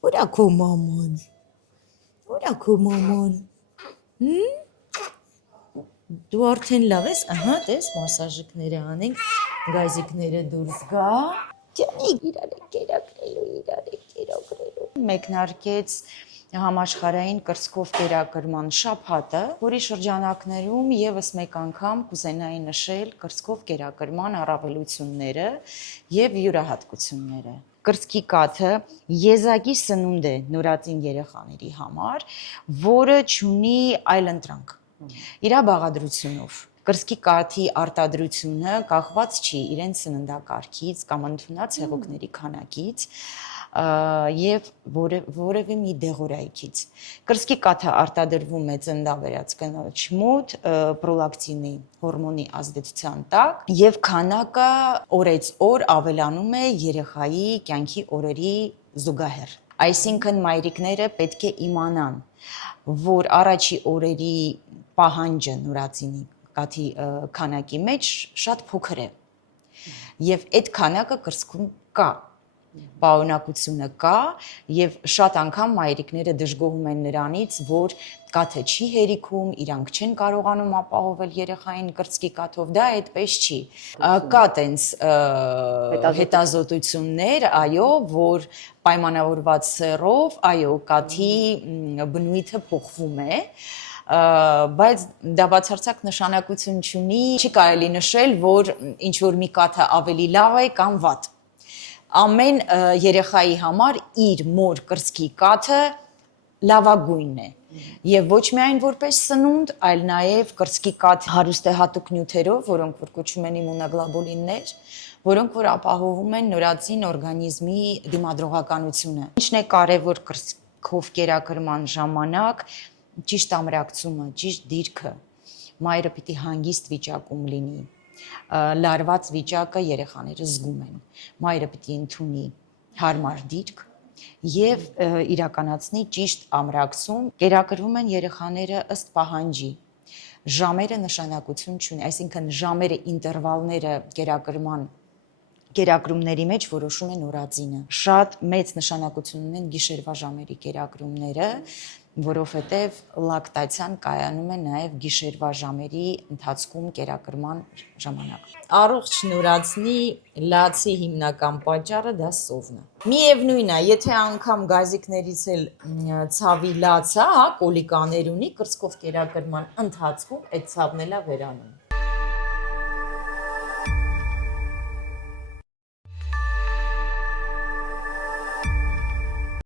Ուրա քո մաման։ Ուրա քո մաման։ Դու արդեն լավ ես, ահա, տես մասաժիկները անենք, գազիկները դուրս գա։ Ջանի, իրար է կերակրելու։ Մեկնարկեց համաշխարհային կրծքով կերակրման շաբաթը, որի շրջանակներում եւս մեկ անգամ կուզենայի նշել կրծքով կերակրման առավելությունները եւ յուրահատկությունները։ Կրծքի կաթը եզակի սնունդ է նորածին երեխաների համար, որը ունի այլընտրանք իրա բաղադրությունով։ Կրծքի կաթի արտադրությունը կախված չի իրենց սննդակարգից կամ ընդունած հեղուկների քանակից եւ որևէ մի դեղորայքից։ Կրծքի կաթը արտադրվում է ծննդաբերած կնոջ մոտ պրոլակտինի հորմոնի ազդեցության տակ եւ քանակը օրեցօր ավելանում է երեխայի կյանքի օրերի զուգահեռ։ Այսինքն մայրիկները պետք է իմանան, որ առաջի օրերի պահանջը նորածինի կաթի քանակի մեջ շատ փոքր է եւ այդ քանակը կրծքում կա, պարունակությունը կա եւ շատ անգամ մայրիկները դժգոհում են նրանից, որ կաթը չի հերիքում, իրանք չեն կարողանում ապահովել երեխային կրծքի կաթով, դա այդպես չի։ Կա տենց հետազոտություններ, այո, որ պայմանավորված սեռով, այո, կաթի բնույթը փոխվում է, բայց դա բացարձակ նշանակություն չունի, չի կարելի նշել, որ ինչ որ մի կաթը ավելի լավ է կամ վատ։ Ամեն երեխայի համար իր մոր կրծքի կաթը լավագույնն է եւ ոչ միայն որպես սնունդ, այլ նաեւ կրծքի կաթ հարուստ է հատուկ նյութերով, որոնք որ կոչվում են իմունոգլոբուլիններ, որոնք որ ապահովում են նորածին օրգանիզմի դիմադրողականությունը։ Ինչն է կարևոր կրծքով կերակրման ժամանակ ճիշտ ամրակցումը, ճիշտ դիրքը, մայրը պիտի հանգիստ վիճակում լինի, լարված վիճակը երեխաները զգում են, մայրը պիտի ընդունի հարմար դիրք եւ իրականացնի ճիշտ ամրակցում, կերակրվում են երեխաները ըստ պահանջի, ժամերը նշանակություն չունի, այսինքն ժամերը, ինտերվալները կերակրումների մեջ որոշում է նորածինը։ Շատ մեծ նշանակություն ունեն գիշերվա ժամերի կերակրումները, որովհետև լակտացիան կայանում է նաև գիշերվա ժամերի ընթացքում կերակրման ժամանակ։ Առողջ նորածնի լացի հիմնական պատճառը դա սովն է։ Միևնույն է, եթե անգամ գազիկներից էլ ցավի լաց է, կոլիկաներ ունի, կրծքով կերակրման ընթացքում այդ ցավն էլ է վերանում։